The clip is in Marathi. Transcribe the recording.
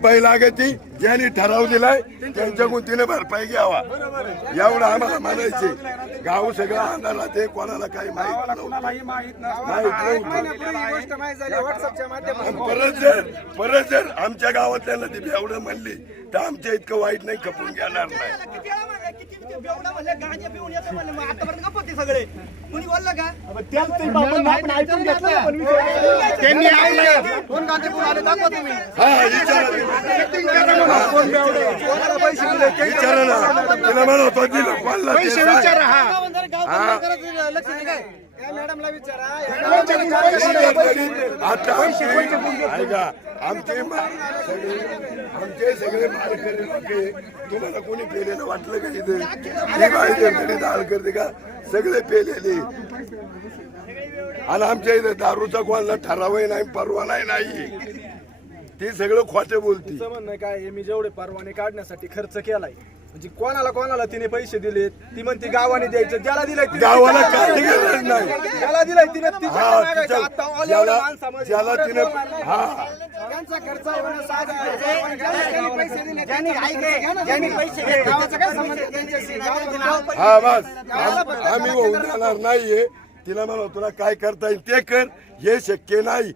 भरपाई लागती ज्यांनी ठराव दिलाय त्यांच्याकडून तिने भरपाई घ्यावा एवढं आम्हाला म्हणायचे गाव सगळं अंधारला ते कोणाला काही माहित परत जर आमच्या गावातल्याला ती एवढं म्हणली तर आमच्या इतकं वाईट नाही खपून घेणार नाही सगळे कुणी बोललं का विचारा ना तिला म्हणतो दिलं कोणाला पैसे विचारा. मॅडमला विचारा आता ऐका आमचे सगळे मालकरी लोक तुम्हाला कोणी पेलेलं वाटलं का इथे दाल करते का सगळे पेलेले आणि आमच्या इथे दारूचा कोणाला ठरावही नाही परवानाही नाही ते सगळं खोटे बोलती. म्हणणं काय मी जेवढे परवाने काढण्यासाठी खर्च केलाय म्हणजे कोणाला तिने पैसे दिले ती म्हणते गावाने द्यायचं ज्याला दिलाय गावाला काही गरज नाही ज्याला दिलाय तिने ज्याला तिने त्यांचा खर्च हा बस आम्ही होऊन जाणार नाहीये तिला म्हणा तुला काय करता येईल ते कर हे शक्य नाही.